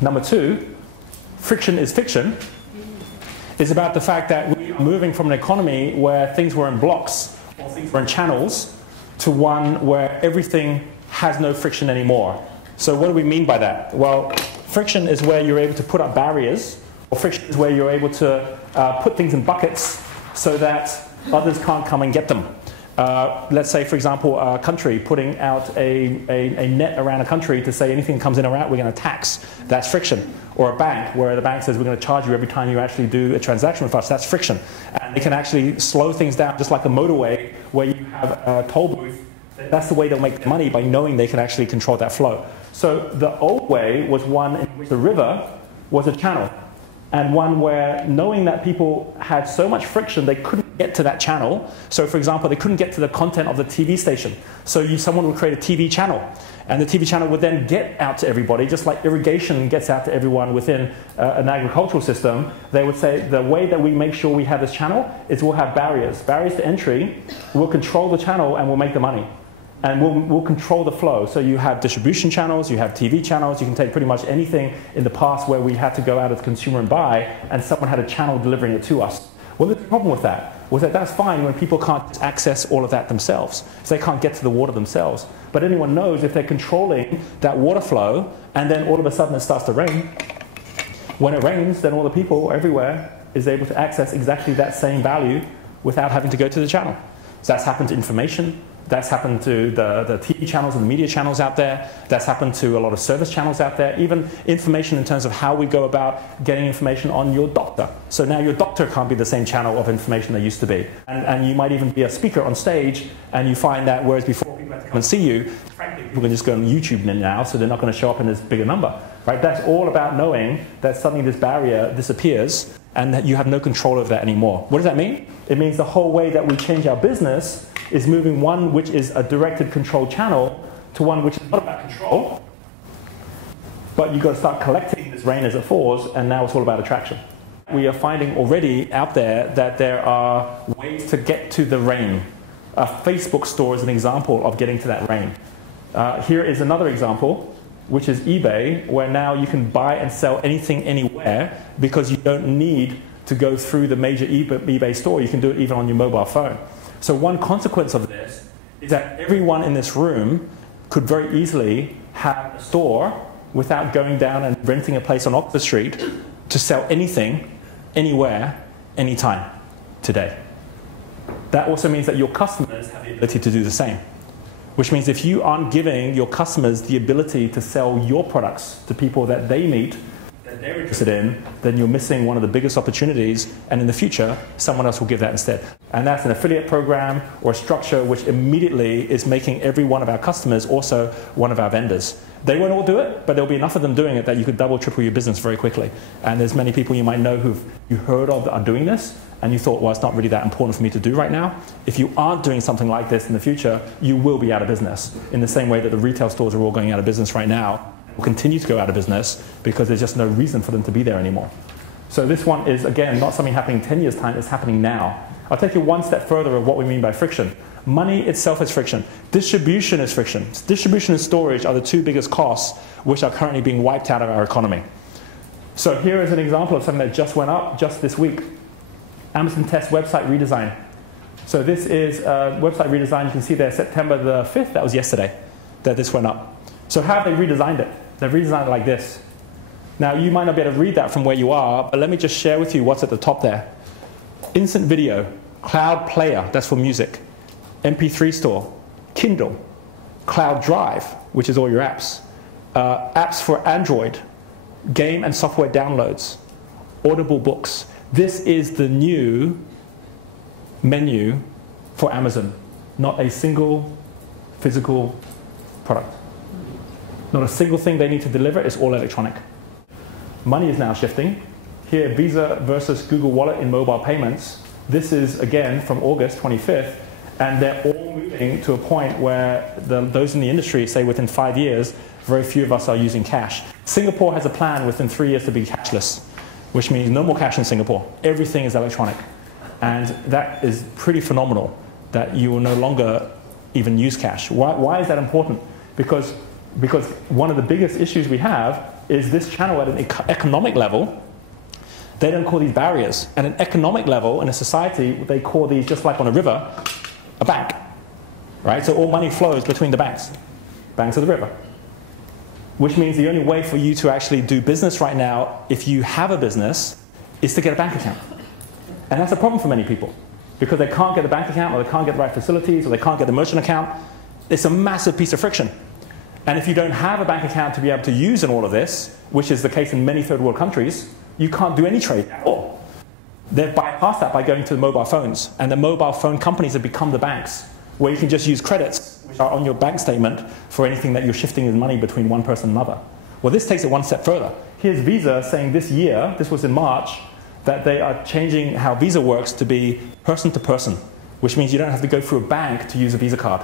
Number two, friction is fiction, is about the fact that we are moving from an economy where things were in blocks or things were in channels to one where everything has no friction anymore. So what do we mean by that? Well, friction is where you're able to put up barriers, or friction is where you're able to put things in buckets so that others can't come and get them. Let's say, for example, a country putting out a net around a country to say anything that comes in or out, we're going to tax. That's friction. Or a bank, where the bank says we're going to charge you every time you actually do a transaction with us. That's friction. And they can actually slow things down, just like a motorway where you have a toll booth. That's the way they'll make their money, by knowing they can actually control that flow. So the old way was one in which the river was a channel, and one where, knowing that people had so much friction they couldn't get to that channel. So for example, they couldn't get to the content of the TV station. So someone would create a TV channel, and the TV channel would then get out to everybody, just like irrigation gets out to everyone within an agricultural system. They would say the way that we make sure we have this channel is we'll have barriers to entry. We'll control the channel and we'll make the money. And we'll control the flow. So you have distribution channels, you have TV channels, you can take pretty much anything in the past where we had to go out as a consumer and buy, and someone had a channel delivering it to us. Well, the problem with that was that that's fine when people can't access all of that themselves. So they can't get to the water themselves. But anyone knows if they're controlling that water flow, and then all of a sudden it starts to rain, when it rains, then all the people everywhere is able to access exactly that same value without having to go to the channel. So that's happened to information. That's happened to the TV channels and the media channels out there. That's happened to a lot of service channels out there. Even information in terms of how we go about getting information on your doctor. So now your doctor can't be the same channel of information they used to be. And you might even be a speaker on stage, and you find that whereas before people had to come and see you, frankly, people can just go on YouTube now, so they're not going to show up in this bigger number. Right? That's all about knowing that suddenly this barrier disappears and that you have no control over that anymore. What does that mean? It means the whole way that we change our business is moving one which is a directed control channel to one which is not about control, but you've got to start collecting this rain as it falls, and now it's all about attraction. We are finding already out there that there are ways to get to the rain. A Facebook store is an example of getting to that rain. Here is another example, which is eBay, where now you can buy and sell anything anywhere because you don't need to go through the major eBay store. You can do it even on your mobile phone. So one consequence of this is that everyone in this room could very easily have a store without going down and renting a place on Oxford Street to sell anything, anywhere, anytime, today. That also means that your customers have the ability to do the same. Which means if you aren't giving your customers the ability to sell your products to people that they meet, that they're interested in, then you're missing one of the biggest opportunities, and in the future, someone else will give that instead. And that's an affiliate program or a structure which immediately is making every one of our customers also one of our vendors. They won't all do it, but there'll be enough of them doing it that you could double, triple your business very quickly. And there's many people you might know who've you heard of that are doing this, and you thought, well, it's not really that important for me to do right now. If you aren't doing something like this in the future, you will be out of business, in the same way that the retail stores are all going out of business right now, will continue to go out of business because there's just no reason for them to be there anymore. So this one is, again, not something happening 10 years' time, it's happening now. I'll take you one step further of what we mean by friction. Money itself is friction. Distribution is friction. Distribution and storage are the two biggest costs which are currently being wiped out of our economy. So here is an example of something that just went up just this week. Amazon Test website redesign. So this is a website redesign. You can see there September the 5th, that was yesterday, that this went up. So how have they redesigned it? They've redesigned it like this. Now you might not be able to read that from where you are, but let me just share with you what's at the top there. Instant video, cloud player, that's for music, MP3 store, Kindle, cloud drive, which is all your apps, apps for Android, game and software downloads, Audible books. This is the new menu for Amazon. Not a single physical product. Not a single thing they need to deliver, it's all electronic. Money is now shifting. Here, Visa versus Google Wallet in mobile payments. This is, again, from August 25th, and they're all moving to a point where those in the industry say within 5 years, very few of us are using cash. Singapore has a plan within 3 years to be cashless, which means no more cash in Singapore. Everything is electronic. And that is pretty phenomenal, that you will no longer even use cash. Why is that important? Because one of the biggest issues we have is this channel at an economic level, they don't call these barriers. At an economic level, in a society, they call these, just like on a river, a bank. Right? So all money flows between the banks of the river. Which means the only way for you to actually do business right now, if you have a business, is to get a bank account. And that's a problem for many people, because they can't get a bank account, or they can't get the right facilities, or they can't get the merchant account. It's a massive piece of friction. And if you don't have a bank account to be able to use in all of this, which is the case in many third world countries, you can't do any trade at all. They've bypassed that by going to the mobile phones. And the mobile phone companies have become the banks, where you can just use credits, which are on your bank statement, for anything that you're shifting in money between one person and another. Well, this takes it one step further. Here's Visa saying this year, this was in March, that they are changing how Visa works to be person to person, which means you don't have to go through a bank to use a Visa card.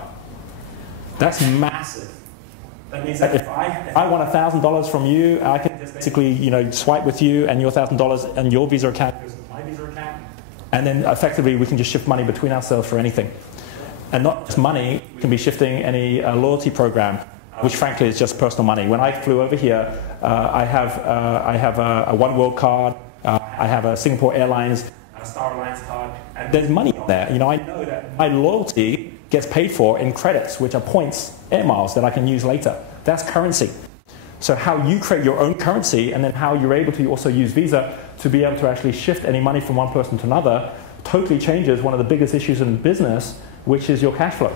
That's massive. That means that if I want $1,000 from you, I can just basically, swipe with you, and your $1,000 and your Visa account goes into my Visa account, and then effectively we can just shift money between ourselves for anything. And not just money, we can be shifting any loyalty program, which frankly is just personal money. When I flew over here, I have a One World card, I have a Singapore Airlines, a Star Alliance card, and there's money on there. I know that my loyalty gets paid for in credits, which are points, air miles, that I can use later. That's currency. So how you create your own currency, and then how you're able to also use Visa to be able to actually shift any money from one person to another, totally changes one of the biggest issues in business, which is your cash flow.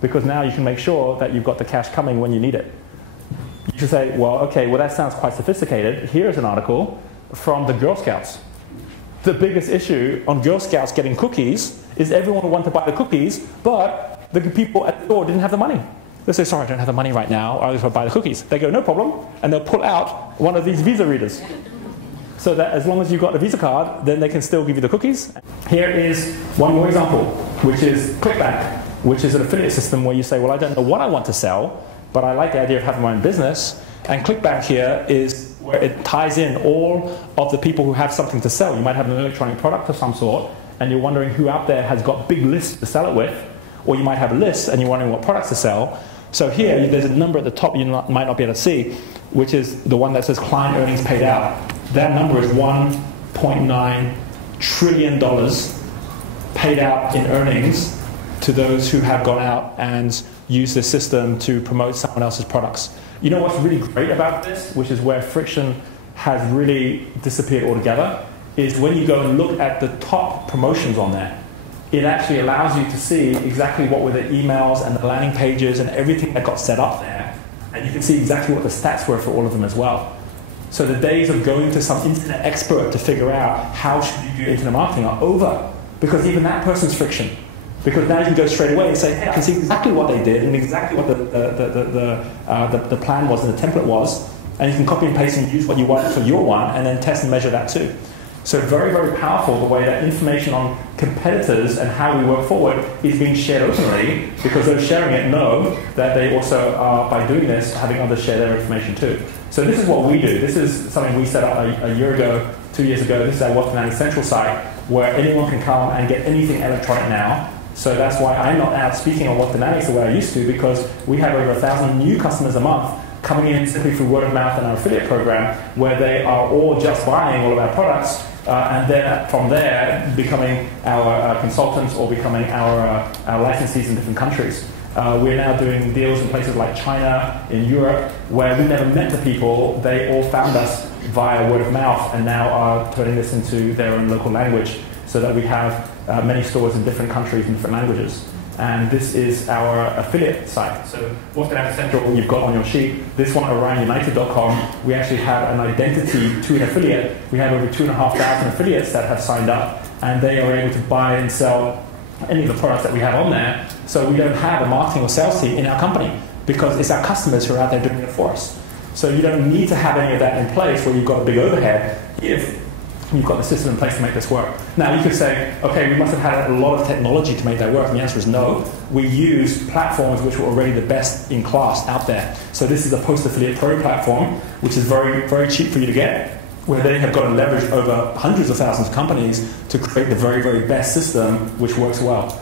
Because now you can make sure that you've got the cash coming when you need it. You should say, well, okay, well that sounds quite sophisticated. Here's an article from the Girl Scouts. The biggest issue on Girl Scouts getting cookies is everyone wanted to buy the cookies, but the people at the door didn't have the money. They say, sorry, I don't have the money right now, I'll just buy the cookies. They go, no problem, and they'll pull out one of these Visa readers. So that as long as you've got the Visa card, then they can still give you the cookies. Here is one more example, which is Clickback, which is an affiliate system where you say, well, I don't know what I want to sell, but I like the idea of having my own business. And Clickback here is where it ties in all of the people who have something to sell. You might have an electronic product of some sort, and you're wondering who out there has got big lists to sell it with. Or you might have a list, and you're wondering what products to sell. So here, there's a number at the top you might not be able to see, which is the one that says client earnings paid out. That number is $1.9 trillion paid out in earnings to those who have gone out and used this system to promote someone else's products. You know what's really great about this, which is where friction has really disappeared altogether, is when you go and look at the top promotions on there, it actually allows you to see exactly what were the emails and the landing pages and everything that got set up there. And you can see exactly what the stats were for all of them as well. So the days of going to some internet expert to figure out how should you do internet marketing are over, because even that person's friction. Because now you can go straight away and say, hey, I can see exactly what they did and exactly what the plan was and the template was, and you can copy and paste and use what you want for your one, and then test and measure that too. So very, very powerful the way that information on competitors and how we work forward is being shared openly, because those sharing it know that they also are, by doing this, having others share their information too. So this is what we do. This is something we set up a year ago, 2 years ago. This is our Wealth Planning Central site, where anyone can come and get anything electronic now. So that's why I'm not out speaking on Wealth Dynamics the way I used to, because we have over 1,000 new customers a month coming in simply through word of mouth and our affiliate program, where they are all just buying all of our products, and then from there becoming our consultants or becoming our licensees in different countries. We're now doing deals in places like China, in Europe, where we never met the people. They all found us via word of mouth and now are turning this into their own local language, so that we have many stores in different countries and different languages. And this is our affiliate site. So Wealth Dynamics Central you've got on your sheet. This one, OrionUnited.com, we actually have an identity to an affiliate. We have over 2,500 affiliates that have signed up, and they are able to buy and sell any of the products that we have on there. So we don't have a marketing or sales team in our company, because it's our customers who are out there doing it for us. So you don't need to have any of that in place where you've got a big overhead if you've got the system in place to make this work. Now you could say, okay, we must have had a lot of technology to make that work, and the answer is no. We use platforms which were already the best in class out there. So this is a Post-Affiliate Pro platform, which is very, very cheap for you to get, where they have got to leverage over hundreds of thousands of companies to create the very, very best system which works well.